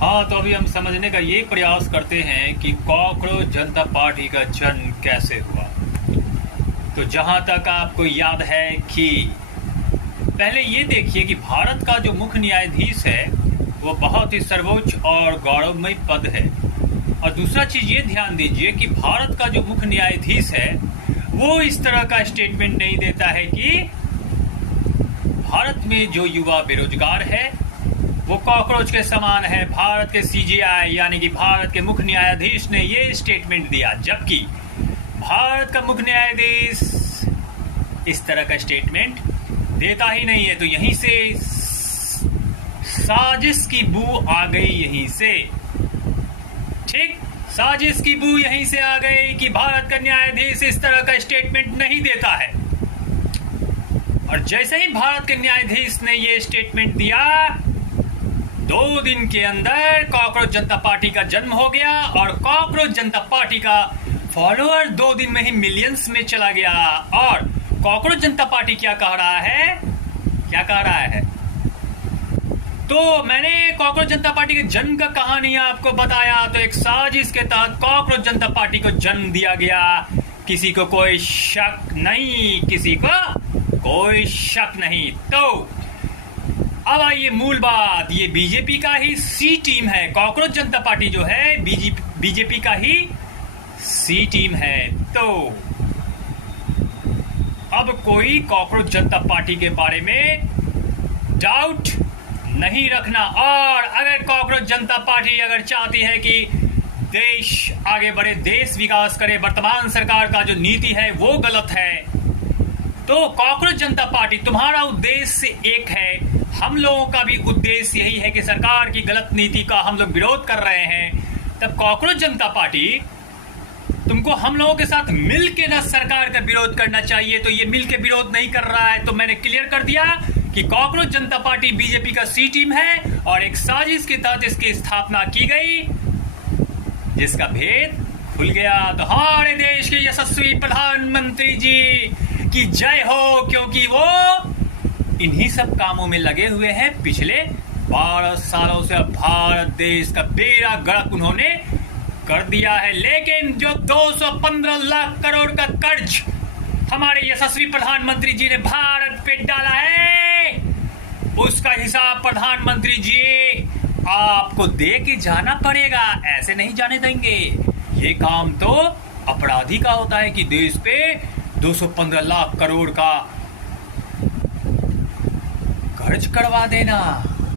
हाँ, तो अभी हम समझने का ये प्रयास करते हैं कि कॉकरोच जनता पार्टी का जन्म कैसे हुआ। तो जहाँ तक आपको याद है कि पहले ये देखिए कि भारत का जो मुख्य न्यायाधीश है वो बहुत ही सर्वोच्च और गौरवमयी पद है। और दूसरा चीज़ ये ध्यान दीजिए कि भारत का जो मुख्य न्यायाधीश है वो इस तरह का स्टेटमेंट नहीं देता है कि भारत में जो युवा बेरोजगार है वो कॉकरोच के समान है। भारत के सीजेआई यानी कि भारत के मुख्य न्यायाधीश ने ये स्टेटमेंट दिया, जबकि भारत का मुख्य न्यायाधीश इस तरह का स्टेटमेंट देता ही नहीं है। तो यहीं से साजिश की बू आ गई, यहीं से ठीक साजिश की बू यहीं से आ गई कि भारत का न्यायाधीश इस तरह का स्टेटमेंट नहीं देता है। और जैसे ही भारत के न्यायाधीश ने ये स्टेटमेंट दिया, 2 दिन के अंदर कॉकरोच जनता पार्टी का जन्म हो गया और कॉकरोच जनता पार्टी का फॉलोअर 2 दिन में ही मिलियंस में चला गया। और कॉकरोच जनता पार्टी क्या कह रहा है, तो मैंने कॉकरोच जनता पार्टी के जन्म का कहानी आपको बताया। तो एक साजिश के तहत कॉकरोच जनता पार्टी को जन्म दिया गया, किसी को कोई शक नहीं। तो अब आइए मूल बात, ये बीजेपी का ही सी टीम है। कॉकरोच जनता पार्टी जो है बीजेपी का ही सी टीम है। तो अब कोई कॉकरोच जनता पार्टी के बारे में डाउट नहीं रखना। और अगर कॉकरोच जनता पार्टी अगर चाहती है कि देश आगे बढ़े, देश विकास करे, वर्तमान सरकार का जो नीति है वो गलत है, तो कॉकरोच जनता पार्टी, तुम्हारा उद्देश्य एक है, हम लोगों का भी उद्देश्य यही है कि सरकार की गलत नीति का हम लोग विरोध कर रहे हैं। तब कॉकरोच जनता पार्टी तुमको हम लोगों के साथ मिल के ना सरकार का विरोध करना चाहिए। तो ये मिल के विरोध नहीं कर रहा है। तो मैंने क्लियर कर दिया कि कॉकरोच जनता पार्टी बीजेपी का सी टीम है और एक साजिश के तहत इसकी स्थापना की गई, जिसका भेद खुल गया। तो हमारे देश के यशस्वी प्रधानमंत्री जी की जय हो, क्योंकि वो इन्हीं सब कामों में लगे हुए हैं। पिछले 12 सालों से भारत देश का बेड़ा गर्क उन्होंने कर दिया है। लेकिन जो 215 लाख करोड़ का कर्ज हमारे यशस्वी प्रधानमंत्री जी ने भारत पे डाला है, उसका हिसाब प्रधानमंत्री जी आपको दे के जाना पड़ेगा, ऐसे नहीं जाने देंगे। ये काम तो अपराधी का होता है कि देश पे 215 लाख करोड़ का कर्ज करवा देना।